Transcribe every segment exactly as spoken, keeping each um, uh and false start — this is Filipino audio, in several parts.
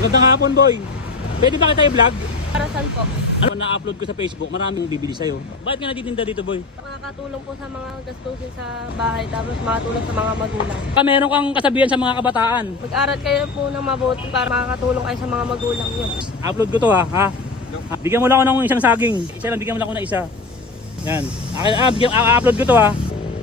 Magandang hapon, boy. Pwede ba kita i-vlog? Para saan po? Ano na-upload ko sa Facebook, maraming bibili sa'yo. Bakit ka natitinda dito, boy? Makakatulong po sa mga gastusin sa bahay tapos makatulong sa mga magulang. Ah, meron kang kasabihan sa mga kabataan. Mag-aral kayo po ng mabuti para makakatulong kayo sa mga magulang nyo. Upload ko to ha, ha? Bigyan mo lang ako ng isang saging. Isa lang, bigyan mo lang ako ng isa. Yan. Akin, ah, bigyan, ah, upload ko to ha.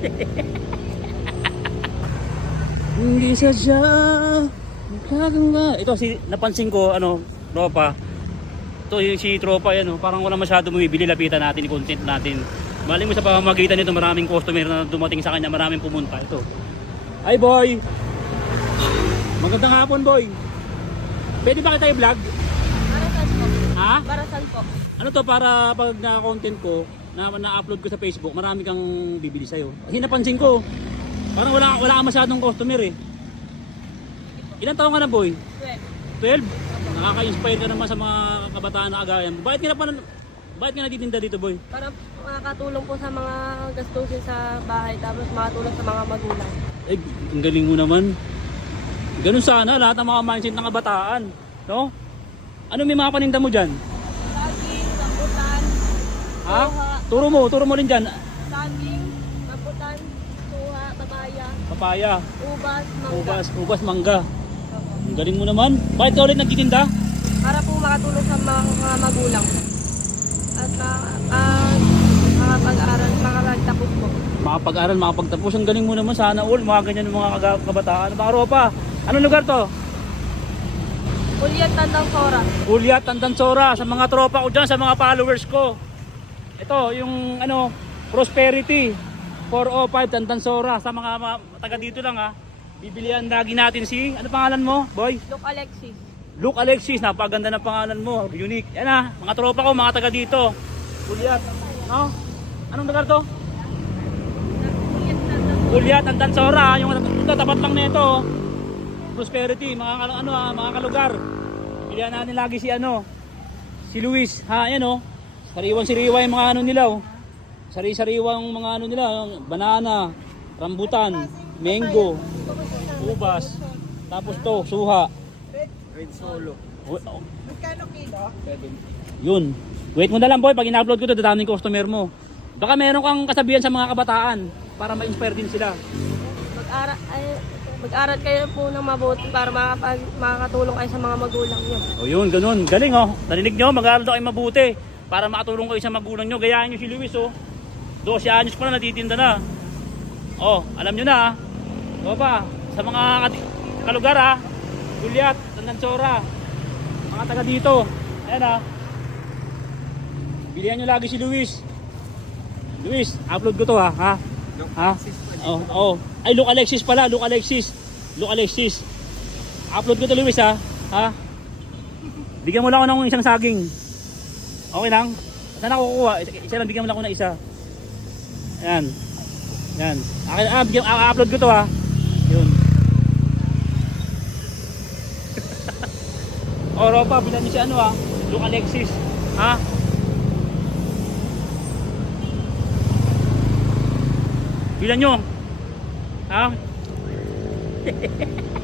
Hindi sadya magkagawa. Ito, si, napansin ko, ano, tropa. Ito yung si tropa yan, oh, parang wala masyado bumibili, lapitan natin, yung content natin. Maling mo sa pamamagitan nito, maraming customer na dumating sa kanya, maraming pumunta. Ito. Hi boy! Magandang hapon, boy. Pwede ba kita i-vlog? Para saan po? Ha? Para saan po? Ano to, para pag na-content ko, na na-upload ko sa Facebook, marami kang bibili sa'yo. Kasi napansin ko, parang wala, wala ka masyadong customer eh. Ilan taon ka na, boy? Well, twelve? Nakaka-inspire ka naman sa mga kabataan na kagaya mo. Bakit ka na pa, bakit ka natitinda dito, boy? para makakatulong po sa mga gastusin sa bahay tapos makatulong sa mga magulang. Eh, ang galing mo naman. Ganun sana, lahat ng mga mindset ng kabataan. No? Ano may mga paninda mo dyan? Saging, rambutan, Ha? suha, Turo mo, turo mo rin dyan. saging, rambutan, suha, papaya, Papaya, ubas, mangga. ubas, ubas, mangga. Ang galing mo naman. Bakit ka ulit nagtitinda? Para po makatulong sa mga, mga magulang. At uh, makapag-aral, makapagtapos po. Makapag-aral, makapagtapos. Ang galing mo naman. Sana all, mga ganyan ng mga kaga- kabataan. Mga ropa. Anong lugar to? Ulian Tandang Sora. Ulyat, Tandansora. Sa mga tropa ko dyan, sa mga followers ko. Ito, yung ano, Prosperity. four oh five Tandansora. Sa mga, mga taga dito lang ha. Bibilihan lagi natin si, ano pangalan mo, boy? Luke Alexis. Luke Alexis, napaganda ng pangalan mo. Unique. Yan ha, mga tropa ko, mga taga dito. Ulyat. No? Anong lugar to? Ulian Tandang Ulyat, Tandansora. Yung ito, tapat lang nito. Prosperity, mga kal- ano ha, mga kalugar. Bilihan natin lagi si ano, si Luis. Ha, ayan oh. Sariwang-sariwa yung mga ano nila oh. Sari-sariwang mga ano nila, banana, rambutan, mango, ubas. Tapos to, suha. Red Solo. Oh, Magkano kilo? yun. Wait mo na lang boy, pag in-upload ko to, dadaming customer mo. Baka meron kang kasabihan sa mga kabataan para ma-inspire din sila. Mag-aral, ay, mag-aral kayo po ng mabuti para makapag, makakatulong kayo sa mga magulang nyo. O yun, ganun. Galing oh. Narinig nyo, mag-aaral daw kayo mabuti para makatulong kayo sa magulang nyo. Gayaan nyo si Luis oh. twelve anyos pa na, natitinda na. Oh, alam nyo na ah. O pa, sa mga kat- kalugar ah. Ulyat, Tandansora. Mga taga dito. Ayan ah. Bilihan nyo lagi si Luis. Luis, upload ko to ha. Ha? Ha? Oh, oh. Ay, Luke Alexis pala. Luke Alexis. Luke Alexis. Upload ko to Luis ha. Ha? Bigyan mo lang ako ng isang saging. Okay lang? Saan ako kukuha? Isa lang, bigyan mo lang ako ng isa. Ayan. Ayan. Akin, ah, bigyan, ah, upload ko to ha. Yun. O, Ropa, bilan niyo si ano ha. Luke Alexis. Ha? Bilan nyo. Ha?